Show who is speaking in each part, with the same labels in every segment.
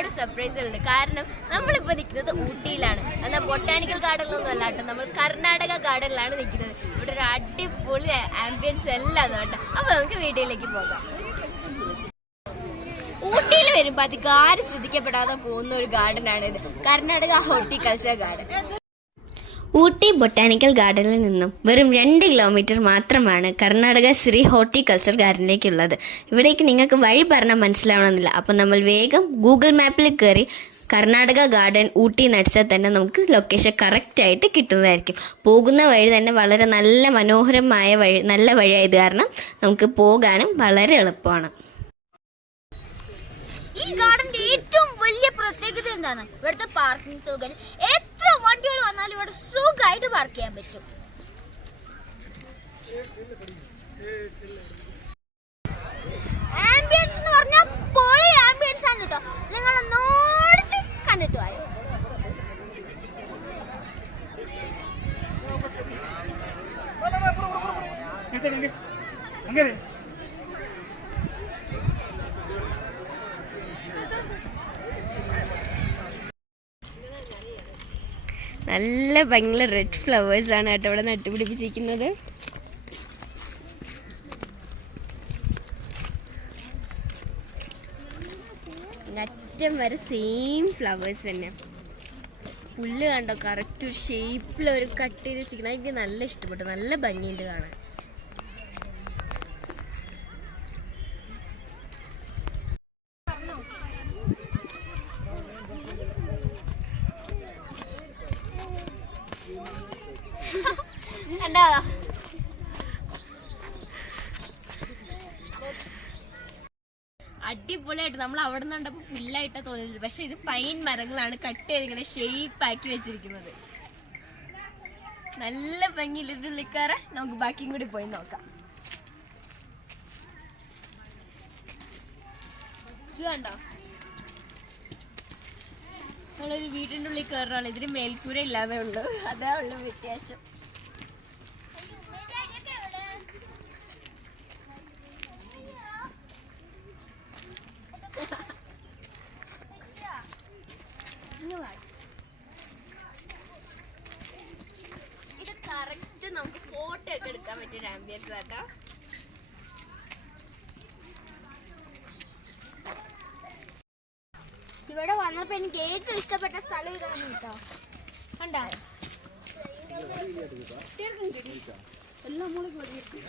Speaker 1: ഒരുപാട് സർപ്രൈസുകൾ ഉണ്ട് കാരണം നമ്മളിപ്പോൾ നിൽക്കുന്നത് ഊട്ടിയിലാണ്. എന്നാൽ ബൊട്ടാനിക്കൽ ഗാർഡനിലൊന്നും അല്ല കേട്ടോ. നമ്മൾ കർണാടക ഗാർഡനിലാണ് നിൽക്കുന്നത് ഇവിടെ ഒരു അടിപൊളി ആംബിയൻസ് എല്ലാം കേട്ടോ. അപ്പോൾ നമുക്ക് വീട്ടിലേക്ക് പോകാം. ഊട്ടിയിൽ വരുമ്പോൾ അധികാരം ശ്രദ്ധിക്കപ്പെടാതെ പോകുന്ന ഒരു ഗാർഡനാണ് ഇത്. Karnataka horticulture garden Ooty botanical ഗാർഡനിൽ നിന്നും വെറും രണ്ട് കിലോമീറ്റർ മാത്രമാണ് കർണാടക ശ്രീ ഹോർട്ടിക്കൾച്ചർ ഗാർഡനിലേക്കുള്ളത്. ഇവിടേക്ക് നിങ്ങൾക്ക് വഴി പറഞ്ഞാൽ മനസ്സിലാവണമെന്നില്ല. അപ്പം നമ്മൾ വേഗം ഗൂഗിൾ മാപ്പിൽ കയറി കർണാടക ഗാർഡൻ ഊട്ടി നടിച്ചാൽ തന്നെ നമുക്ക് ലൊക്കേഷൻ കറക്റ്റ് ആയിട്ട് കിട്ടുന്നതായിരിക്കും. പോകുന്ന വഴി തന്നെ വളരെ നല്ല മനോഹരമായ വഴി നല്ല വഴിയായത് കാരണം നമുക്ക് പോകാനും വളരെ എളുപ്പമാണ്.
Speaker 2: ഈ ഗാർഡന്റെ ഏറ്റവും വലിയ പ്രത്യേകത എന്താണ്? ഇവിടുത്തെ പാർക്കിംഗ് സൗകര്യം. എത്ര പാർക്ക് ചെയ്യാൻ പറ്റും ആംബിയൻസ് എന്ന് പറഞ്ഞാൽ പൊളി ആംബിയൻസ് ആണ് കേട്ടോ നിങ്ങൾ നോടിച്ച് കണ്ടിട്ട് പോയോ
Speaker 3: അങ്ങനെ
Speaker 1: നല്ല ഭയങ്കര റെഡ് ഫ്ലവേഴ്സ് ആണ് കേട്ടോ ഇവിടെ നട്ടുപിടിപ്പിച്ചിരിക്കുന്നത്. അറ്റം വരെ സെയിം ഫ്ലവേഴ്സ് തന്നെ. പുല്ല് കണ്ടോ കറക്റ്റ് ഒരു ഷേപ്പിൽ ഒരു കട്ട് ചെയ്ത് വെച്ചിരിക്കുന്നത്. എനിക്ക് നല്ല ഇഷ്ടപ്പെട്ടു. നല്ല ഭംഗിയുണ്ട് കാണാൻ കണ്ടോ അടിപൊളിയായിട്ട് നമ്മൾ അവിടെ നിന്ന് കണ്ടപ്പോൾ പുല്ലായിട്ടാ തോന്നിയത്. പക്ഷെ ഇത് പൈൻ മരങ്ങളാണ് കട്ട് ചെയ്ത് ഇങ്ങനെ ഷേപ്പ് ആക്കി വെച്ചിരിക്കുന്നത്. നല്ല ഭംഗിയിൽ ഇതിനുള്ളിക്കാറ നമുക്ക് ബാക്കിയും കൂടി പോയി നോക്കാം. ഇത് കണ്ടോ? നമ്മളൊരു വീടിന്റെ ഉള്ളിൽ കയറാണ് ഇതിന് മേൽക്കൂര ഇല്ലാതെ ഉള്ളൂ. അതാ ഉള്ളു വ്യത്യാസം ഇത് കറക്റ്റ് നമുക്ക് ഫോട്ടോ ഒക്കെ എടുക്കാൻ പറ്റിയ ആംബിയൻസ് ആട്ടോ
Speaker 2: ഇവിടെ വന്നപ്പോ എനിക്ക് ഏറ്റവും ഇഷ്ടപ്പെട്ട സ്ഥലം ഇതാണ് കേട്ടോ. കണ്ടോ?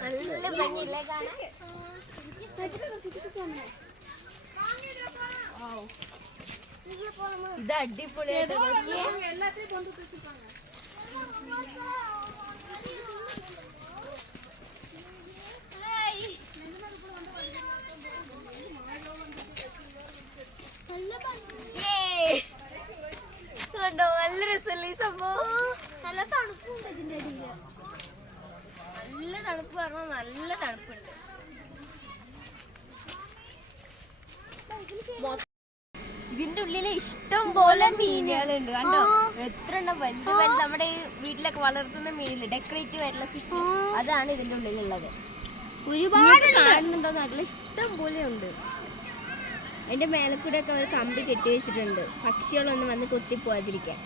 Speaker 1: നല്ല ഭംഗിയില്ലേ കാണാൻ ഇത് അടിപൊളിയായിട്ട് Yay! കണ്ടോ നല്ല രസമല്ലേ ഈ സംഭവം
Speaker 2: നല്ല
Speaker 1: തണുപ്പ് പറഞ്ഞാൽ നല്ല തണുപ്പുണ്ട്. ഇതിന്റെ ഉള്ളിൽ ഇഷ്ടം പോലെ മീനുകളുണ്ട്. കണ്ടോ? എത്ര എണ്ണം വലുത് വലുത് നമ്മുടെ ഈ വീട്ടിലൊക്കെ വളർത്തുന്ന മീനിൽ ഡെക്കറേറ്റീവ് ആയിട്ടുള്ള ഫിഷ് അതാണ് ഇതിന്റെ ഉള്ളിലുള്ളത്.
Speaker 2: ഒരുപാട്
Speaker 1: കാണുന്നുണ്ടോ? നല്ല ഇഷ്ടം പോലെ ഉണ്ട്. അതിന്റെ മേലെ കൂടെ ഒക്കെ അവർ കമ്പി കെട്ടി വെച്ചിട്ടുണ്ട്. പക്ഷികളൊന്നും വന്ന് കൊത്തി പോവാതിരിക്കാൻ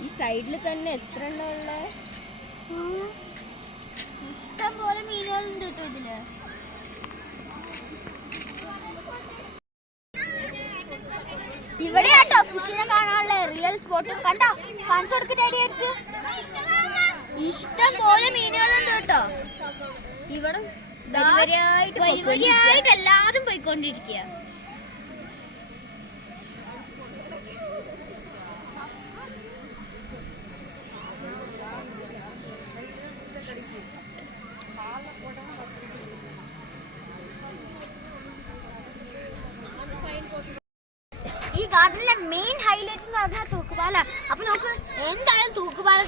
Speaker 1: ഈ സൈഡിൽ തന്നെ എത്ര എണ്ണം ഉള്ളത്
Speaker 2: ഇഷ്ടം പോലെ മീനുകളുണ്ട് കേട്ടോ ഇതിൽ. ഇവിടെയാട്ടോ ഫിഷിനെ കാണാനുള്ള റിയൽ സ്പോട്ട് കണ്ടോ? കാണിച്ചു കൊടുക്ക് തേടി അടുത്ത്. ഇഷ്ടം പോലെ മീനുകളുണ്ട് കേട്ടോ. ഇവിടെ
Speaker 1: വരിവരിയായിട്ട്
Speaker 2: എല്ലാതും പോയിക്കൊണ്ടിരിക്കുക ഈ ഗാർഡനിലെ മെയിൻ ഹൈലൈറ്റ് എന്ന് പറഞ്ഞാൽ തൂക്കുപാലാണ് അപ്പൊ നമുക്ക് എന്തായാലും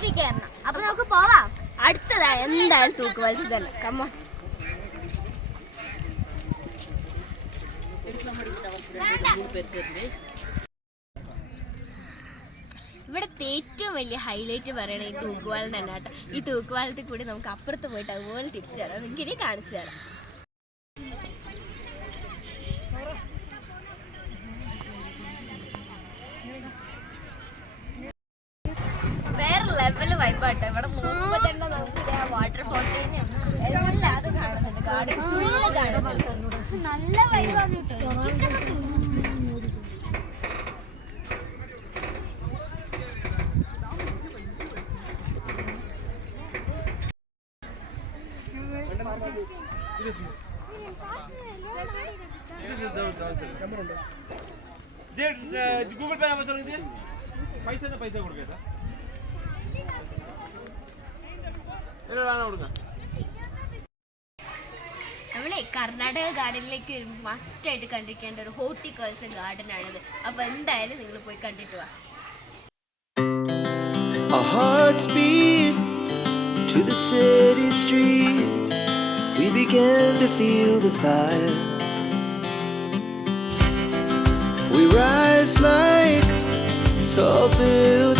Speaker 2: തൂക്കുപാലത്തിൽ കയറണം അപ്പൊ നമുക്ക് പോവാം.
Speaker 1: അടുത്തതാ എന്തായാലും തൂക്കുപാലത്തിൽ തന്നെ കമ്മോ ഇവിടുത്തെ ഏറ്റവും വലിയ ഹൈലൈറ്റ് പറയണ ഈ തൂക്കുവാലം തന്നെ കേട്ടോ ഈ തൂക്കുവാലത്തിൽ കൂടി നമുക്ക് അപ്പുറത്ത് പോയിട്ട് അതുപോലെ തിരിച്ചു തരാം നിങ്ങൾക്ക് കാണിച്ചു തരാം. വൈബാട്ടെ ഇവിടെ പോകുമ്പോ തന്നെ നമുക്ക് വാട്ടർ ഫോർട്ടേനും എല്ലാം അത് കാണുന്നുണ്ട്. ഗാർഡൻ ഫുള്ള് കാണുന്നുണ്ട്
Speaker 2: നല്ല വൈബാണ്
Speaker 3: ഗൂഗിൾ പേ നമ്പർ പൈസ പൈസ കൊടുക്കാം
Speaker 1: നമ്മളെ കർണാടക ഗാർഡനിലേക്ക് ഒരു മസ്റ്റ് ആയിട്ട് കണ്ടിരിക്കേണ്ട ഒരു ഹോർട്ടിക്കൾച്ചർ ഗാർഡൻ ആണിത് അപ്പൊ എന്തായാലും നിങ്ങൾ പോയി കണ്ടിട്ട് വാ
Speaker 4: to the city streets. We began to feel the fire. We rise like tall buildings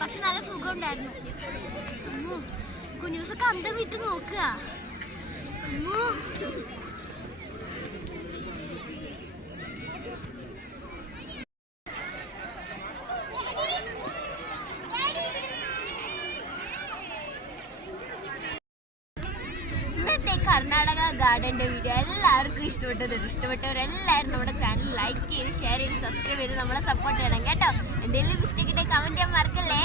Speaker 2: പക്ഷെ നല്ല സുഖം ഉണ്ടായിരുന്നു കുഞ്ഞു കുഞ്ഞൂസൊക്കെ അന്തം വിട്ട് നോക്കുക.
Speaker 1: ഇന്നത്തെ കർണാടക ഗാർഡന്റെ വീഡിയോ എല്ലാവർക്കും ഇഷ്ടപ്പെട്ടത്. ഇഷ്ടപ്പെട്ടവരെല്ലാവരും നമ്മുടെ ചാനൽ ലൈക്ക് ചെയ്ത് ഷെയർ ചെയ്ത് സബ്സ്ക്രൈബ് ചെയ്ത് നമ്മളെ സപ്പോർട്ട് ചെയ്യണം കേട്ടോ. എന്തെങ്കിലും മിസ്റ്റേക്ക് ഉണ്ടെങ്കിൽ കമന്റ് ചെയ്യാൻ മറക്കല്ലേ?